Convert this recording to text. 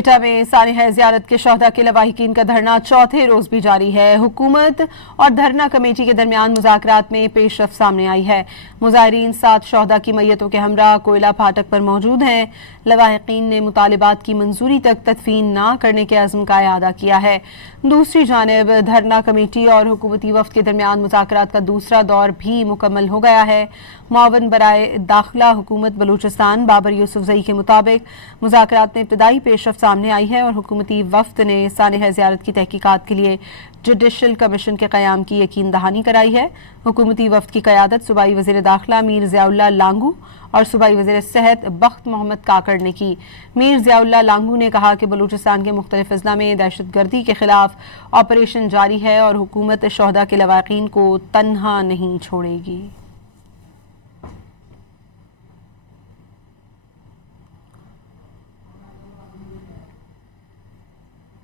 کوئٹہ میں سانحہ زیارت کے شہداء کے لواحقین کا دھرنا چوتھے روز بھی جاری ہے۔ حکومت اور دھرنا کمیٹی کے درمیان مذاکرات میں پیش رفت سامنے آئی ہے۔ مظاہرین 7 شہداء کی میتوں کے ہمراہ کوئلہ پھاٹک پر موجود ہیں۔ لواحقین نے مطالبات کی منظوری تک تدفین نہ کرنے کے عزم کا اعادہ کیا ہے۔ دوسری جانب دھرنا کمیٹی اور حکومتی وفد کے درمیان مذاکرات کا دوسرا دور بھی مکمل ہو گیا ہے۔ معاون برائے داخلہ حکومت بلوچستان بابر یوسفزئی کے مطابق مذاکرات میں ابتدائی پیش رفت سامنے آئی ہے اور حکومتی وفد نے سانحہ زیارت کی تحقیقات کے لیے جوڈیشل کمیشن کے قیام کی یقین دہانی کرائی ہے۔ حکومتی وفد کی قیادت صوبائی وزیر داخلہ میر ضیاء اللہ لانگو اور صوبائی وزیر صحت بخت محمد کاکڑ نے کی۔ میر ضیاء اللہ لانگو نے کہا کہ بلوچستان کے مختلف اضلاع میں دہشت گردی کے خلاف آپریشن جاری ہے اور حکومت شہداء کے لواحقین کو تنہا نہیں چھوڑے گی۔